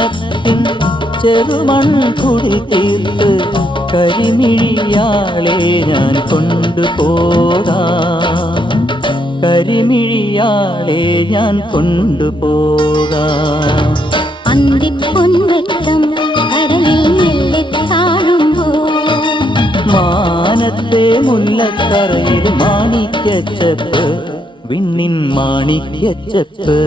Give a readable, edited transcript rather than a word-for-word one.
മനത്തിൻ ചെറുമൺകുടിൽ തീർത്ത് കരിമിഴിയാളെ ഞാൻ കൊണ്ടുപോകാം. കരിമിഴിയാളെ ഞാൻ കൊണ്ടുപോകാം. അന്തിപ്പൊൻവെട്ടം കടലിൽ മെല്ലെ താഴുമ്പോൾ മാനത്തെ മുല്ലക്കരയിൽ മാണിക്യച്ചെപ്പ്, വിണ്ണിൻ മാണിക്യച്ചെപ്പ്.